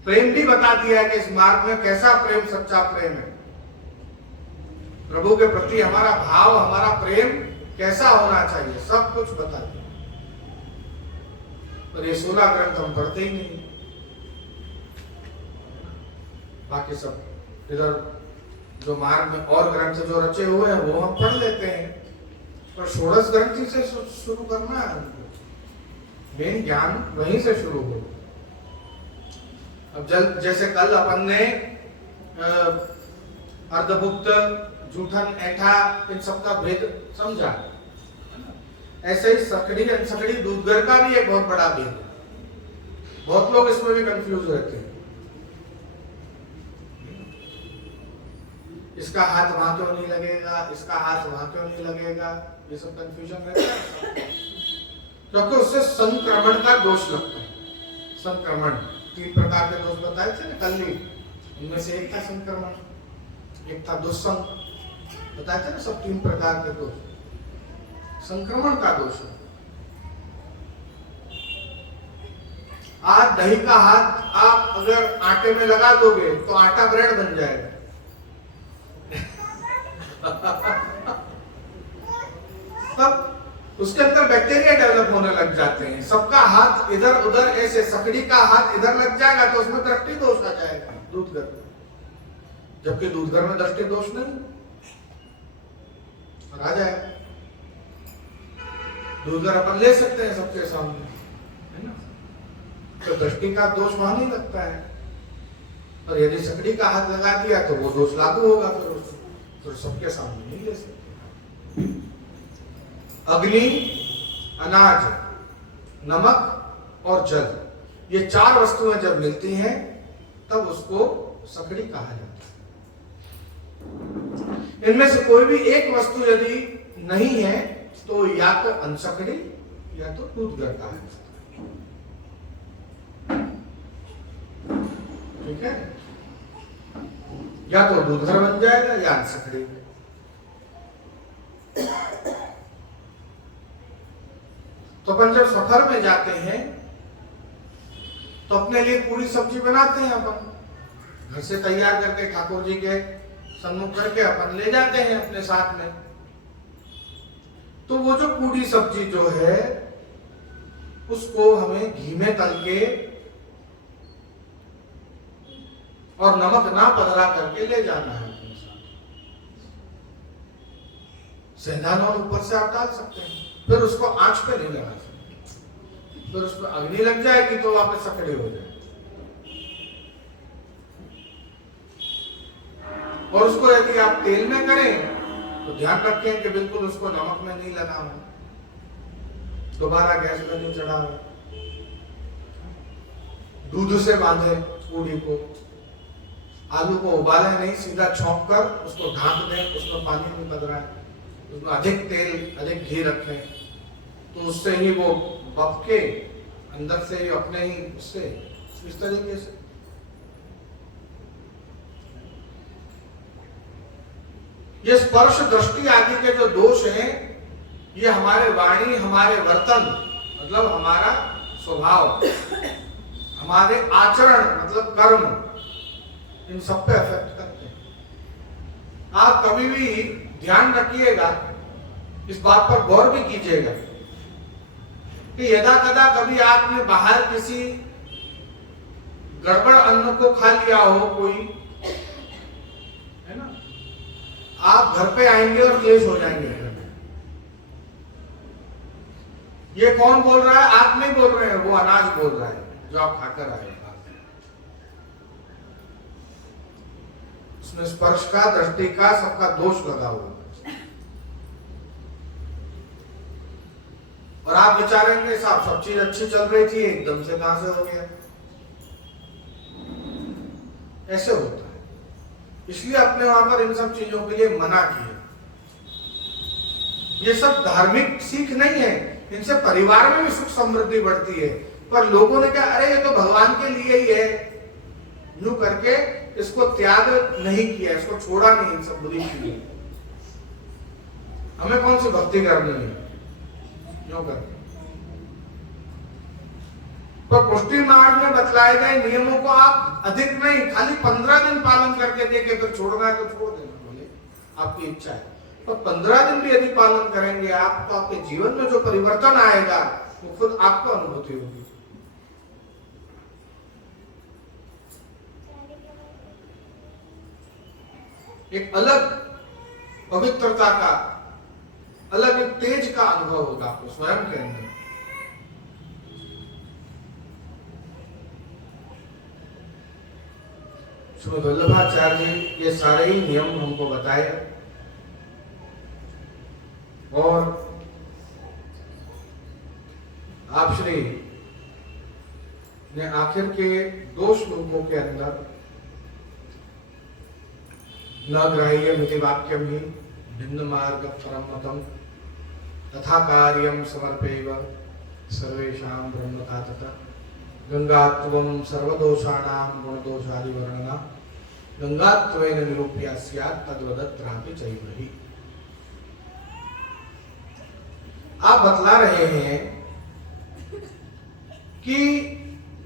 प्रेम भी बता दिया है कि इस मार्ग में कैसा प्रेम, सच्चा प्रेम है। प्रभु के प्रति हमारा भाव, हमारा प्रेम कैसा होना चाहिए, सब कुछ बता दिया। पर ये 16 ग्रंथ हम पढ़ते ही नहीं। बाकी सब इधर जो मार्ग में और ग्रंथ जो रचे हुए हैं वो हम पढ़ लेते हैं, पर षोडश ग्रंथि से शुरू करना है हमको। मेन ज्ञान वहीं से शुरू हो। अब जैसे कल अपन ने अर्धभुक्त, जूठन, ऐठा, इन सब का भेद समझा, ऐसे ही सकड़ी अनसकड़ी दूधगर का भी एक बहुत बड़ा भेद है। बहुत लोग इसमें भी कंफ्यूज रहते हैं। इसका हाथ वहां क्यों नहीं लगेगा, इसका हाथ वहां क्यों नहीं लगेगा, ये सब कंफ्यूजन रहता है, क्योंकि उससे संक्रमण का दोष लगता है। संक्रमण 3 प्रकार के दोष बताए थे ना कल ही, उनमें से एक था संक्रमण, एक था दुस्संग, बताए थे ना सब 3 प्रकार के दोष। संक्रमण का दोष है। आज दही का हाथ आप अगर आटे में लगा दोगे तो आटा ब्रेड बन जाएगा। तब उसके अंदर बैक्टीरिया डेवलप होने लग जाते हैं। सबका हाथ इधर उधर, ऐसे सकड़ी का हाथ इधर लग जाएगा तो उसमें दृष्टि दोष आ जाएगा दूधगर, जबकि दूधगर में दृष्टि दोष नहीं आ जाएगा। दूधगर अपन ले सकते हैं सबके सामने, है ना, तो दृष्टि का दोष वहां नहीं लगता है। और यदि सकड़ी का हाथ लगा दिया तो वो दोष लागू होगा, फिर उसको तो सबके सामने नहीं ले सकते। अग्नि, अनाज, नमक और जल, ये 4 वस्तुएं जब मिलती हैं तब उसको सकड़ी कहा जाता है। इनमें से कोई भी एक वस्तु यदि नहीं है तो या तो अनसकड़ी या तो दूधगर कहा जाता है। ठीक है, या तो दूधगर बन जाएगा या अनसकड़ी। सफर में जाते हैं तो अपने लिए पूरी सब्जी बनाते हैं, अपन घर से तैयार करके ठाकुर जी के सम्मुख करके अपन ले जाते हैं अपने साथ में। तो वो जो पूरी सब्जी जो है उसको हमें घी में तल के और नमक ना पधरा करके ले जाना है अपने साथ। सेंधानौल ऊपर से आप डाल सकते हैं, फिर उसको आंच पे नहीं लगा सकते, फिर उसमें अग्नि लग जाएगी तो वापस सकड़े हो जाए। और उसको यदि आप तेल में करें तो ध्यान रखें कि बिल्कुल उसको नमक में नहीं लगा हो, दोबारा गैस में नहीं चढ़ा हो। दूध से बांधे पूड़ी को, आलू को उबाले नहीं, सीधा छौंक कर उसको ढांक दें, उसमें पानी नहीं पधराए, उसमें अधिक तेल अधिक घी रखें, तो उससे ही वो बप के अंदर से ही अपने ही उससे इस तरीके से। ये स्पर्श दृष्टि आदि के जो दोष हैं, ये हमारे वाणी, हमारे वर्तन मतलब हमारा स्वभाव, हमारे आचरण मतलब कर्म, इन सब पे अफेक्ट करते हैं। आप कभी भी ध्यान रखिएगा, इस बात पर गौर भी कीजिएगा कि यदा कदा कभी आपने बाहर किसी गड़बड़ अन्न को खा लिया हो कोई, है ना, आप घर पे आएंगे और क्लेश हो जाएंगे घर में। ये कौन बोल रहा है? आप नहीं बोल रहे हैं, वो अनाज बोल रहा है जो आप खाकर आए। उसमें स्पर्श का, दृष्टि का, सबका दोष लगा हुआ। और आप विचारेंगे साहब सब चीज अच्छी चल रही थी, एकदम से कहां से हो गया? ऐसे होता है। इसलिए अपने वहां पर इन सब चीजों के लिए मना किया। ये सब धार्मिक सीख नहीं है, इनसे परिवार में भी सुख समृद्धि बढ़ती है। पर लोगों ने कहा अरे ये तो भगवान के लिए ही है, यूं करके इसको त्याग नहीं किया, इसको छोड़ा नहीं इन सब बुरी चीजें। हमें कौन सी भक्ति करनी है यूं करके। पर पुष्टि मार्ग में बतलाए गए नियमों को आप अधिक नहीं, खाली 15 दिन पालन करके देखे, फिर छोड़ना है तो छोड़ देना, बोले आपकी इच्छा है। पर 15 दिन भी यदि पालन करेंगे आप, तो आपके जीवन में जो परिवर्तन आएगा वो खुद आपको अनुभूति होगी। एक अलग पवित्रता का, अलग एक तेज का अनुभव होगा आपको स्वयं के अंदर। श्री वल्लभाचार्य जी ये सारे ही नियम हमको बताए। और आप श्री ने आखिर के 2 श्लोकों के अंदर न ग्राह्य मिति वाक्यम ही भिन्न मार्ग परमतम तथा कार्यम समर्पेव सर्वेषां ब्रह्मता तथा गंगात्वं सर्वदोषाणां गुणदोषादि वर्णना गंगात्वेन निरूप्या स्यात् तद्वदत्रापि चैवहि। आप बतला रहे हैं कि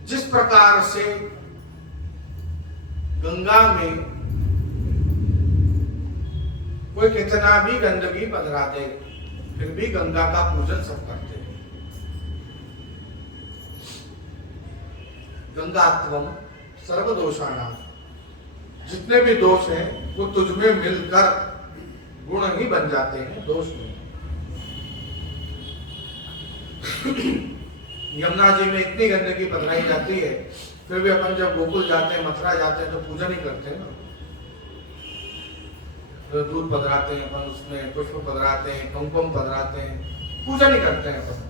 जिस प्रकार से गंगा में कोई कितना भी गंदगी पधरा दे, फिर भी गंगा का पूजन सब करते हैं। गंगात्वम सर्वदोषाणाम, जितने भी दोष हैं वो तुझमें मिलकर गुण ही बन जाते हैं, दोष नहीं। यमुना जी में इतनी गंदगी पधराई जाती है, फिर भी अपन जब गोकुल जाते हैं, मथुरा जाते हैं तो पूजा नहीं करते हैं ना। तो दूध पधराते हैं अपन, उसमें पुष्प पधराते हैं, कुमकुम पधराते हैं, पूजा नहीं करते हैं अपन।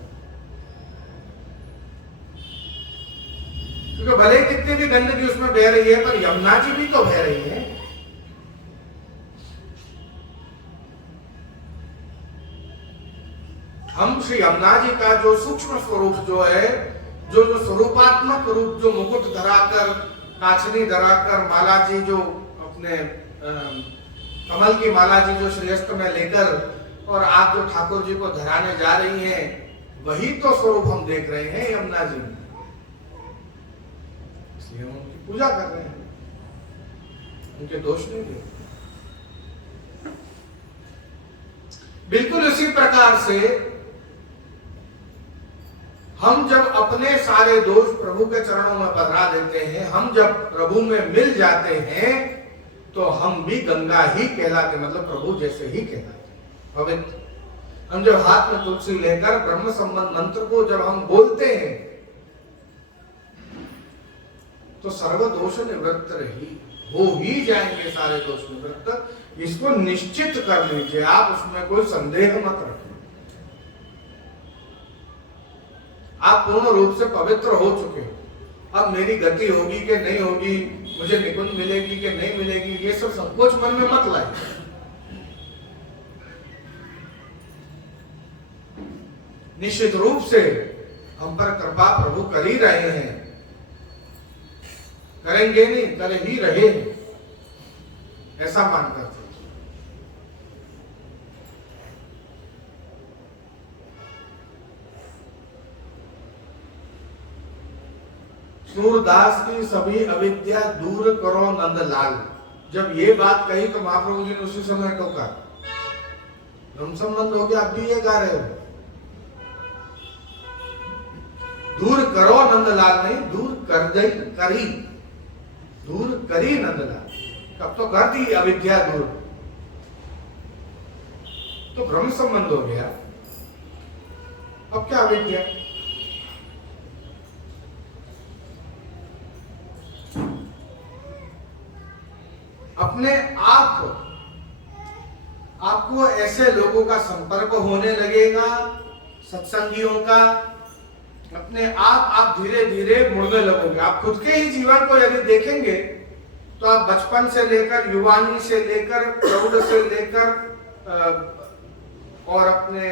क्योंकि भले ही कितनी भी गंदगी उसमें बह रही है, पर यमुना जी भी तो बह रही है। हम श्री यमुना जी का जो सूक्ष्म स्वरूप जो है, जो स्वरूपात्मक रूप, जो मुकुट धराकर, काछनी धराकर, माला जी जो अपने कमल की माला जी जो श्रेष्ठ में लेकर, और आप जो ठाकुर जी को धराने जा रही हैं, वही तो स्वरूप हम देख रहे हैं यमुना जी में, इसलिए हम उनकी पूजा कर रहे हैं, उनके दोष नहीं देख। बिल्कुल इसी प्रकार से हम जब अपने सारे दोष प्रभु के चरणों में बदला देते हैं, हम जब प्रभु में मिल जाते हैं, तो हम भी गंगा ही कहलाते, मतलब प्रभु जैसे ही कहलाते, पवित्र। हम जब हाथ में तुलसी लेकर ब्रह्म संबंध मंत्र को जब हम बोलते हैं, तो सर्व दोष निवृत्त रही हो ही जाएंगे, सारे दोष निवृत्त। इसको निश्चित कर लीजिए, आप उसमें कोई संदेह मत रखें। आप पूर्ण रूप से पवित्र हो चुके, अब मेरी गति होगी कि नहीं होगी, मुझे निकुंज मिलेगी कि नहीं मिलेगी, ये सब संकोच मन में मत लाइए। निश्चित रूप से हम पर कृपा प्रभु कर ही रहे हैं, करेंगे नहीं, कर ही रहे हैं, ऐसा मानकर थे। सूरदास की सभी अविद्या दूर करो नंदलाल। जब ये बात कही तो महाप्रभु जी ने उसी समय टोका, ब्रह्म संबंध हो गया, आप भी ये गा रहे हो। दूर करो नंदलाल नहीं, दूर कर दे, करी, दूर करी नंदलाल। कब तो कर दी अविद्या दूर, तो ब्रह्म संबंध हो गया, अब क्या अविद्या। अपने आपको ऐसे लोगों का संपर्क होने लगेगा, सत्संगियों का, अपने आप धीरे धीरे मुड़ने लगोगे। आप खुद के ही जीवन को यदि देखेंगे तो आप बचपन से लेकर, युवानी से लेकर, प्रौढ़ से लेकर और अपने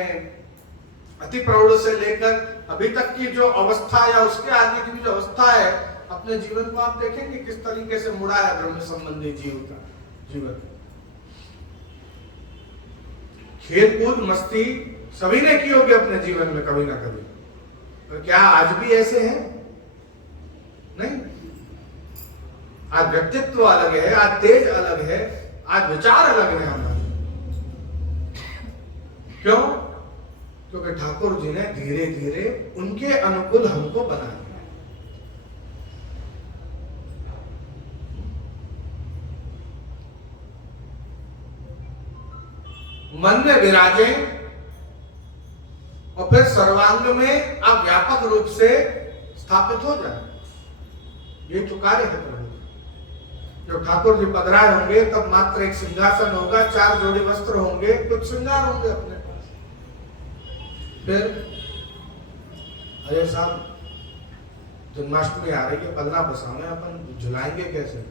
अति प्रौढ़ से लेकर अभी तक की जो अवस्था या उसके आगे की जो अवस्था है, अपने जीवन को आप देखेंगे किस तरीके से मुड़ा है ब्रह्म संबंधी जीवन। खेल कूद मस्ती सभी ने की होगी अपने जीवन में कभी ना कभी, पर क्या आज भी ऐसे हैं? नहीं। आज व्यक्तित्व अलग है, आज तेज अलग है, आज विचार अलग है हमारे। क्यों? क्योंकि ठाकुर जी ने धीरे धीरे उनके अनुकूल हमको बना दिया। मन में विराजे और फिर सर्वांग में आप व्यापक रूप से स्थापित हो जाए, ये तो कार्य है प्रभु। जब ठाकुर जी पधराए होंगे तब मात्र एक सिंहासन होगा, 4 जोड़ी वस्त्र होंगे, कुछ श्रृंगार होंगे अपने पास। फिर अरे साहब जन्माष्टमी आ रही है, पलना बसावे, अपन झुलाएंगे कैसे?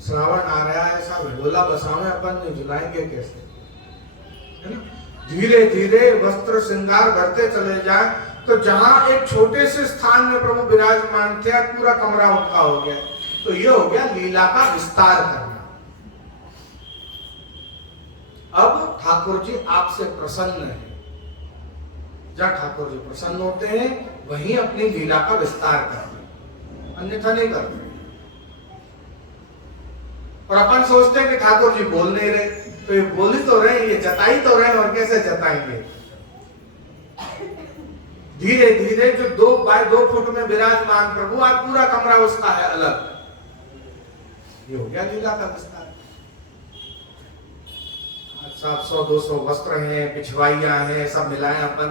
श्रावण आ रहा है साहब, ढोला बसावे, अपन झुलाएंगे कैसे? है ना? धीरे धीरे वस्त्र श्रृंगार बढ़ते चले जाए, तो जहां एक छोटे से स्थान में प्रभु विराजमान थे, पूरा कमरा उनका हो गया। तो ये हो गया लीला का विस्तार करना। अब ठाकुर जी आपसे प्रसन्न है, जहां ठाकुर जी प्रसन्न होते हैं वहीं अपनी लीला का विस्तार करते हैं, अन्यथा नहीं करते। और अपन सोचते हैं कि ठाकुर जी बोल नहीं रहे, तो ये बोल ही तो रहे, ये जताई तो रहे, और कैसे जताएंगे? धीरे धीरे जो 2 बाय 2 फुट में विराजमान प्रभु, आज पूरा कमरा उसका है अलग। ये हो गया लीला का विस्तार। 700-200 वस्त्र हैं, पिछवाइयां हैं, सब मिलाएं अपन,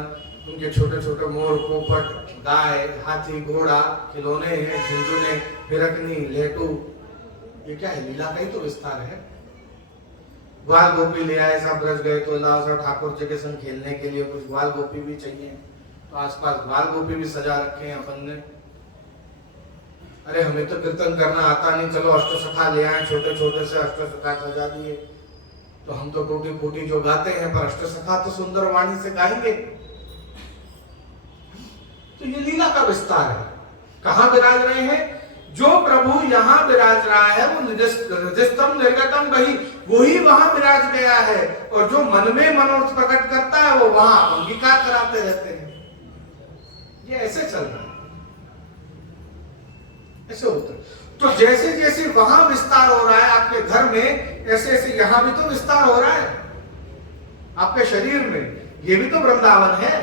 उनके छोटे छोटे मोर, पोपट, गाय, हाथी, घोड़ा, खिलौने हैं, झुंझुने, फिरकनी, लेटू, ये क्या है? लीला का ही तो विस्तार है। ग्वाल गोपी ले आए, सब रच गए, तो लाओ सब ठाकुर जी के संग खेलने के लिए कुछ ग्वाल गोपी भी चाहिए, तो आसपास ग्वाल गोपी भी सजा रखे हैं अपन ने। अरे हमें तो कीर्तन करना आता नहीं, चलो अष्टसखा ले आए, छोटे छोटे से अष्टसखा सजा दिए, तो हम तो टूटी फूटी जो गाते हैं, पर अष्टसखा तो सुंदर वाणी से गाएंगे। तो ये लीला का विस्तार है। कहां विराज रहे हैं? जो प्रभु यहां विराज रहा है वो निजस्तम निर्गतम वही, वो ही वहां विराज गया है, और जो मन में मनोरथ प्रकट करता है वो वहां अंगीकार कराते रहते हैं। ये ऐसे चल रहा है, ऐसे होता है। तो जैसे जैसे वहां विस्तार हो रहा है आपके घर में, ऐसे ऐसे यहां भी तो विस्तार हो रहा है आपके शरीर में। ये भी तो वृंदावन है।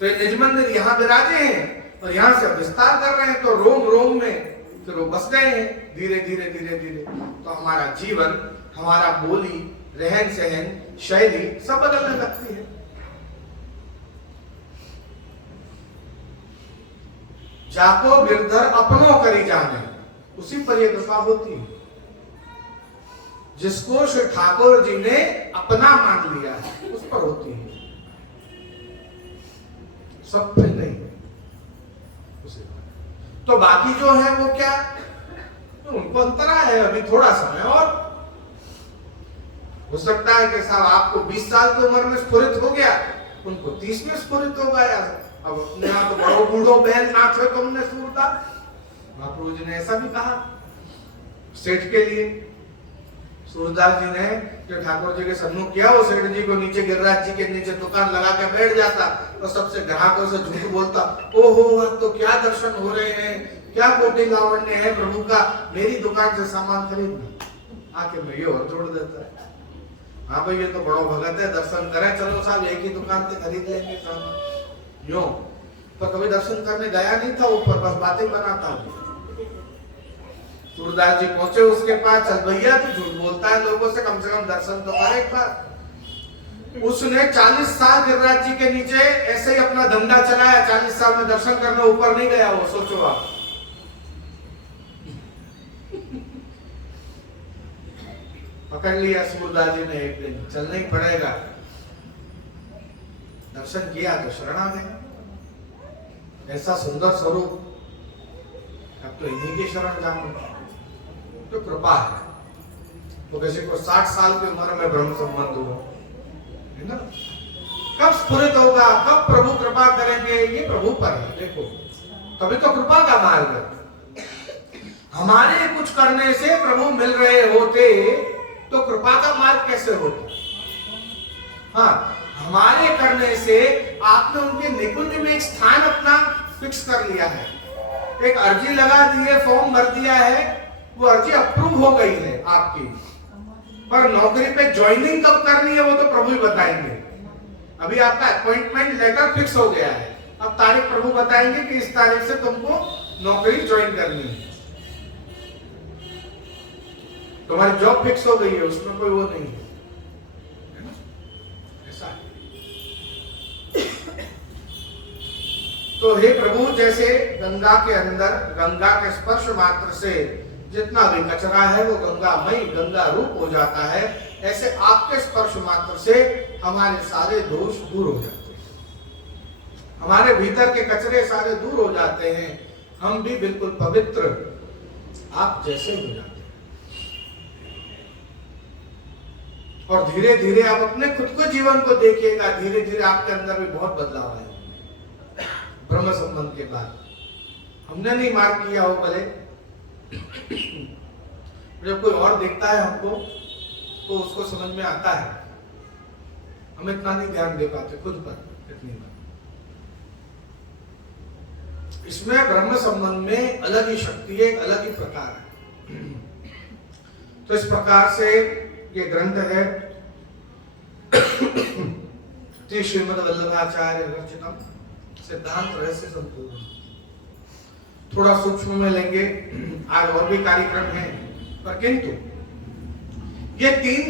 तो ये निज मंदिर यहां विराजे हैं और यहां से विस्तार कर रहे हैं, तो रोम रोम में फिर वो बस गए हैं धीरे धीरे धीरे धीरे। तो हमारा जीवन, हमारा बोली, रहन सहन, शैली सब बदलने लगती है। जाको गिरधर अपनों करी जाने, उसी पर यह कृपा होती है। जिसको श्री ठाकुर जी ने अपना मान लिया है उस पर होती है, सब पे नहीं। तो बाकी जो है वो क्या, तो उनको अंतरा है, अभी थोड़ा समय और हो सकता है कि साहब आपको 20 साल की उम्र में स्फुरित हो गया, उनको 30 में स्फुरित हो गया। अब अपने आप तो बड़ो बूढ़ो बैल नाथ है तुमने सूरता। महाप्रभु जी ने ऐसा भी कहा सेठ के लिए। सूरदास जी ने जो ठाकुर जी के सम्मुख किया, वो सेठ जी को नीचे गिरिराज जी के नीचे दुकान लगा के बैठ जाता और सबसे ग्राहकों से झूठ बोलता, ओहो अब तो क्या दर्शन हो रहे हैं, क्या कोटि लावण्य है प्रभु का, मेरी दुकान से सामान खरीदना। आके मैं ये और जोड़ देता है, हाँ भाई ये तो बड़ो भगत है, दर्शन करें, चलो साहब एक ही दुकान से खरीद लेंगे सामान। यूं तो कभी दर्शन करने गया नहीं था ऊपर, बस बातें बनाता हूँ। सूरदास जी पहुंचे उसके पास, चल भैया तू झूठ बोलता है लोगों से, कम दर्शन तो कर एक बार। उसने 40 साल गिरिराज जी के नीचे ऐसे ही अपना धंधा चलाया, 40 साल में दर्शन करने ऊपर नहीं गया वो, सोचो आप। पकड़ लिया सूरदास जी ने एक दिन, चलना ही पड़ेगा। दर्शन किया तो शरणागत, ऐसा सुंदर स्वरूप, अब तो इन्हीं की शरण जाऊं, तो कृपा है। तो किसी को 60 साल की उम्र में ब्रह्म संबंध हुआ है ना, कब स्फुरित होगा, कब प्रभु कृपा करेंगे, ये प्रभु पर है। देखो तभी तो कृपा का मार्ग है। हमारे कुछ करने से प्रभु मिल रहे होते तो कृपा का मार्ग कैसे होता। हाँ, हमारे करने से आपने उनके निकुंज में एक स्थान अपना फिक्स कर लिया है, एक अर्जी लगा दी है, फॉर्म भर दिया है, वो अर्जी अप्रूव हो गई है आपकी, पर नौकरी पे ज्वाइनिंग कब करनी है वो तो प्रभु ही बताएंगे। अभी आपका अपॉइंटमेंट लेटर फिक्स हो गया है, अब तारीख प्रभु बताएंगे कि इस तारीख से तुमको नौकरी ज्वाइन करनी है। तुम्हारी जॉब फिक्स हो गई है, उसमें कोई वो नहीं है, ऐसा है। तो हे प्रभु, जैसे गंगा के अंदर गंगा के स्पर्श मात्र से जितना भी कचरा है वो गंगामयी गंगा रूप हो जाता है, ऐसे आपके स्पर्श मात्र से हमारे सारे दोष दूर हो जाते हैं, हमारे भीतर के कचरे सारे दूर हो जाते हैं, हम भी बिल्कुल पवित्र आप जैसे हो जाते हैं। और धीरे धीरे आप अपने खुद को जीवन को देखिएगा, धीरे धीरे आपके अंदर भी बहुत बदलाव आए ब्रह्म संबंध के बाद। हमने नहीं मार्क किया हो भले, जब कोई और देखता है हमको तो उसको समझ में आता है, हम इतना नहीं ध्यान दे पाते खुद पर इतनी बार। इसमें ब्रह्म संबंध में अलग ही शक्ति है, एक अलग ही प्रकार है। तो इस प्रकार से ये ग्रंथ है श्री श्रीमद् वल्लभाचार्य रचितम सिद्धांत रहस्य संपूर्ण। थोड़ा सूक्ष्म में लेंगे, आज और भी कार्यक्रम है, पर किंतु ये 3